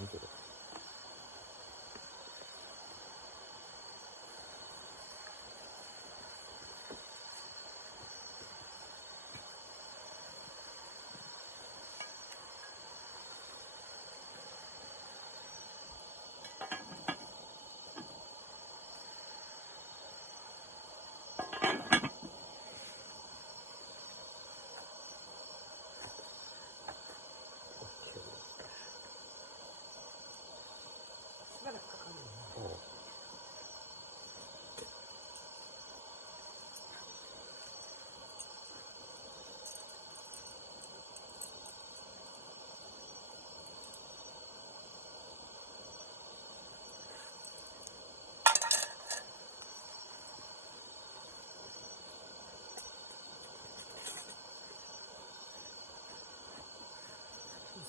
ねけど。しばらくかかるよね。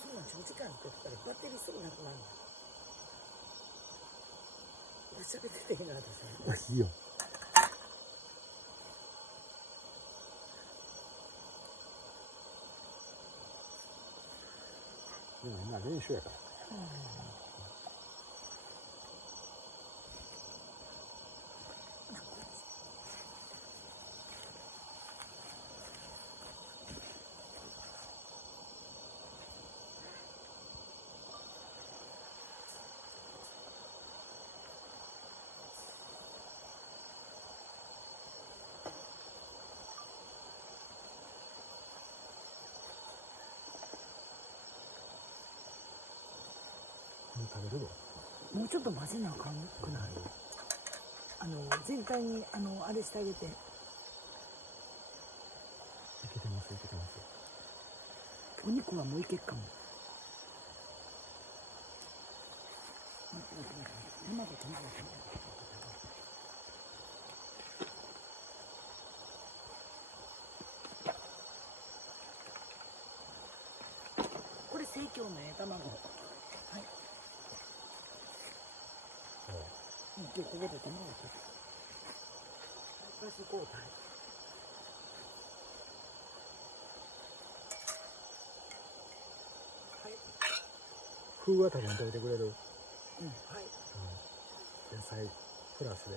そんな長時間撮ったらバッテリーすぐなくなるの。俺喋ってていいな、私。いいよ。でも今練習やから。食べるの？もうちょっと混ぜなあかんくない？全体にあれしてあげて。いけてますいけてます。お肉はもういけっかも。待って待って待って。卵。これ生協の卵。はい。今日ここで卵取って。私交代。風は多分食べてくれる。はい。野菜プラスで。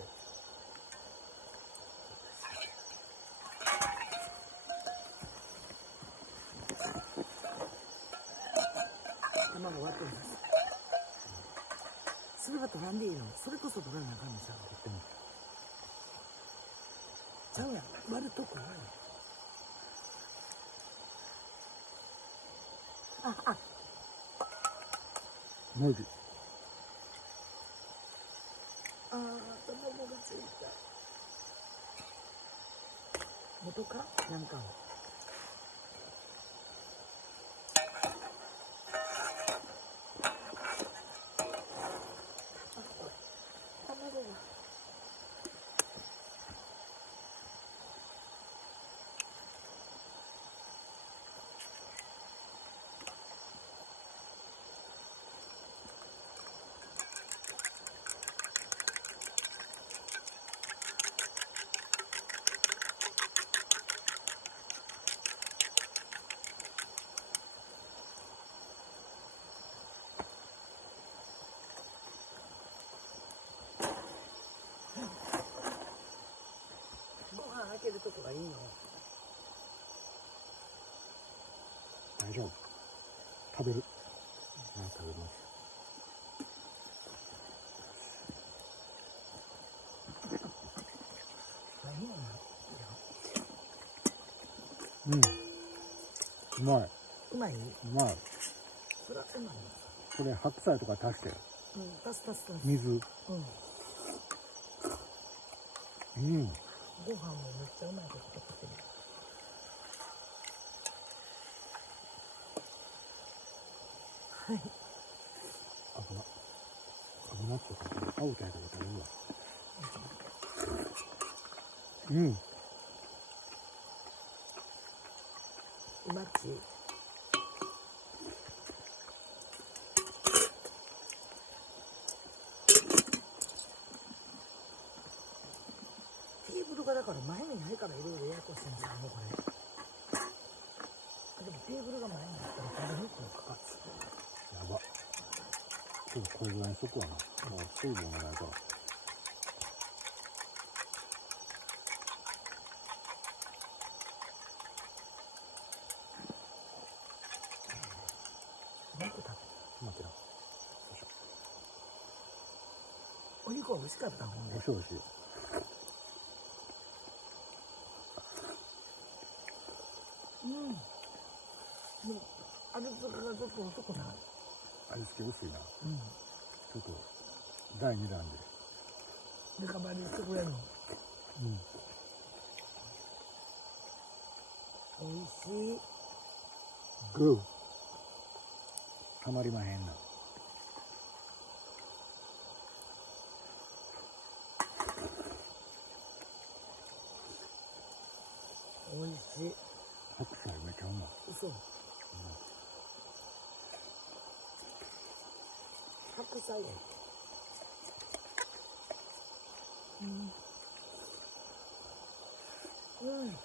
卵割ってます。それは取らんでいいの？それこそ取らなあかんのちゃう？取ってみて。ちゃうやん。割るとこあ。マジ。卵がついた。元かなんか。卵が。ご飯開けるとこがいいの？大丈夫。食べる。食べます。うまい。うまい？うまい。それはうまい。これ白菜とか足して。足す。水。ご飯もめっちゃうまいこと作ってる。はい。危なっちゃうから、青みたいなこと食べるわ。うまっち。テーブルがだから前にないからいろいろややこしいんですよね、これ。でもテーブルが前にあったら食べにくいのかかっちゃう。やば。ちょっとこれぐらいにしとくわな。もう水分がないから。もう一個食べる。待ってな。よいしょ。お肉は美味しかったほんで。美味しい美味しい。うん。もう味付けがちょっと遅くない。味付け薄いな。うん。ちょっと第2弾で。デカバリしてくれるの。うん。美味しい。グー。たまりまへんな。美味しい。白菜めちゃうまい。嘘。白菜や。うん。うん。うん。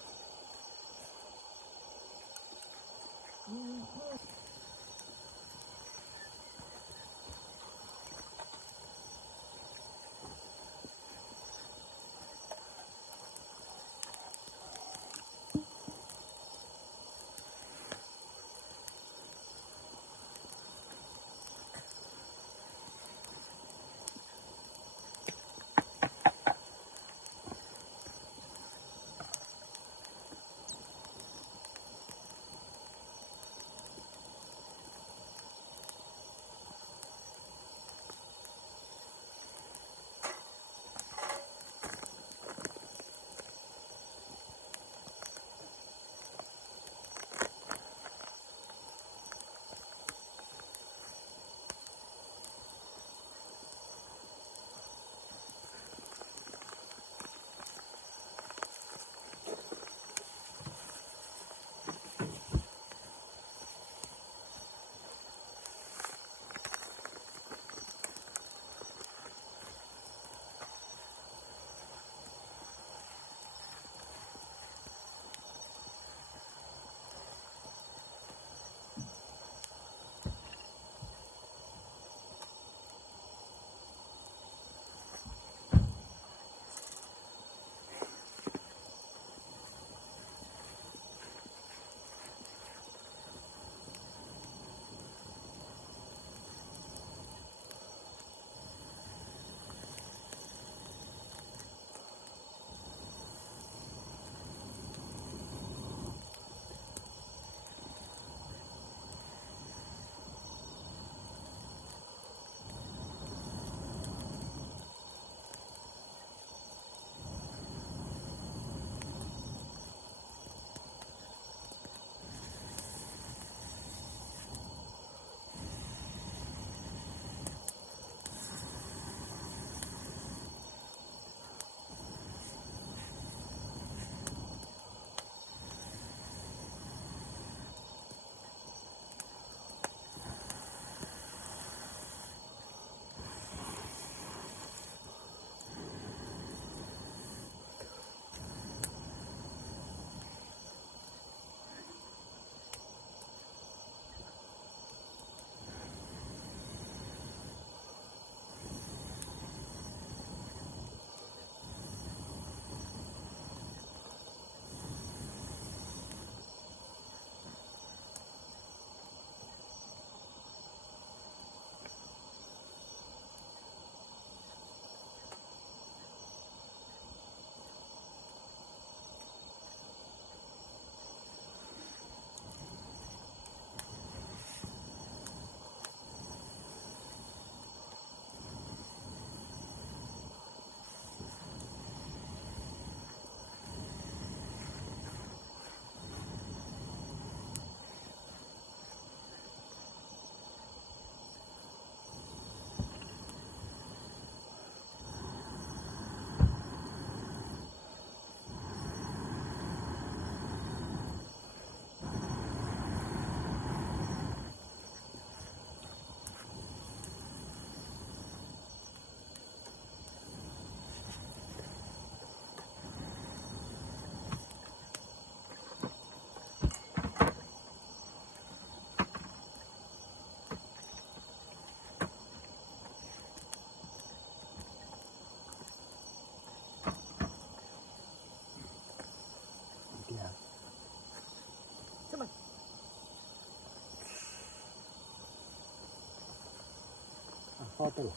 変わってるわ。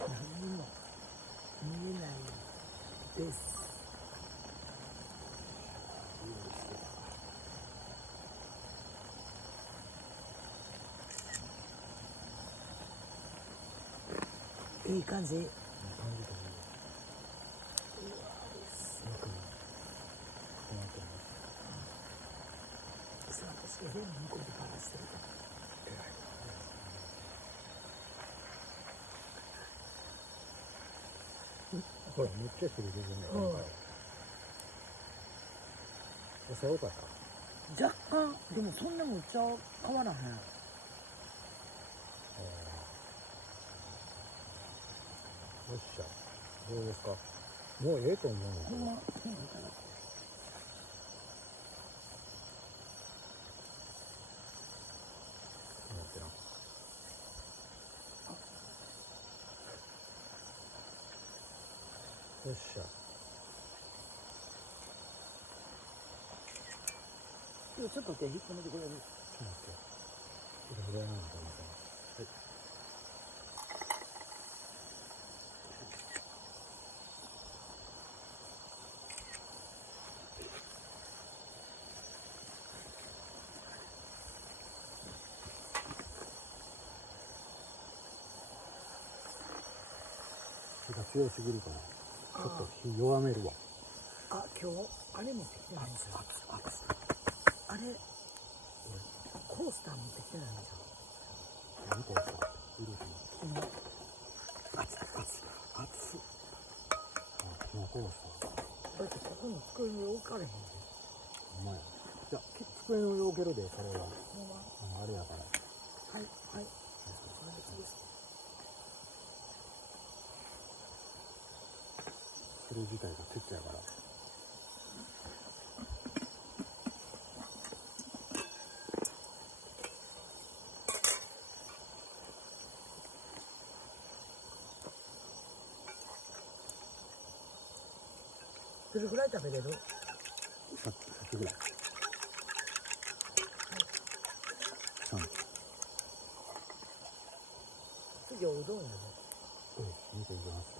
何にも見えないです。いい感じ。いい感じだね。すごくね。止まってます。私が全部向こうでバラしてるから。ほら、めっちゃする部分が今回。餌良かった。若干、でもそんなむっちゃ変わらへん。よっしゃ。どうですか。もうええと思うの。ほんま、いただく。ってな。よっしゃ。ちょっと手引っ込めてくれる。ちょっと待って。ちょっと触れないのかな。はい。火が強すぎるから、ちょっと火弱めるわ。あ、今日、あれ持ってきてないんですよ。あれ、コースター持ってきてないんですよ。何これさ、いるし。熱っ。あ、キノコをさ。だってここに机に置かれへんで。お前。いや、机の上置けるで、それは。ほんま。あれやから。はい、はい。それ自体が鉄やから。どれぐらい食べれる？さっきぐらい。次おうどんやね。見ていきます。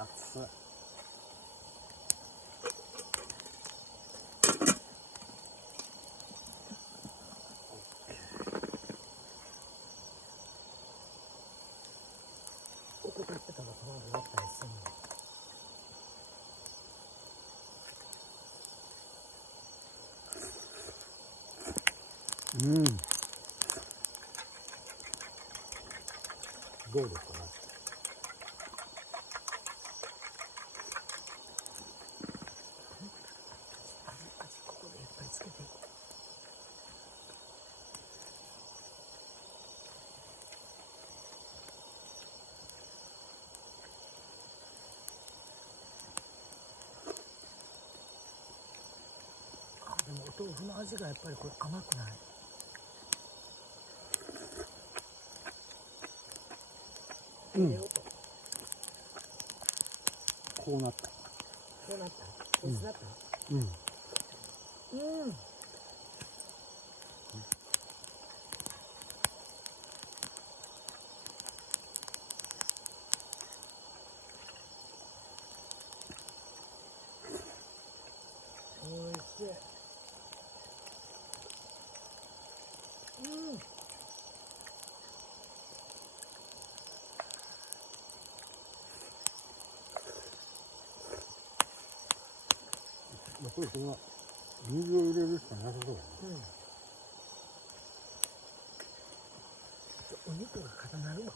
熱い。怠ってたら卵だったりするの。どうですかね。味ここでやっぱりつけていこう。あ、でもお豆腐の味がやっぱりこれ甘くない？こうなった。こうなった？こうなった？うん。おいしい。やっぱりこれは水を入れるしかなさそうだね。お肉が固まるわ。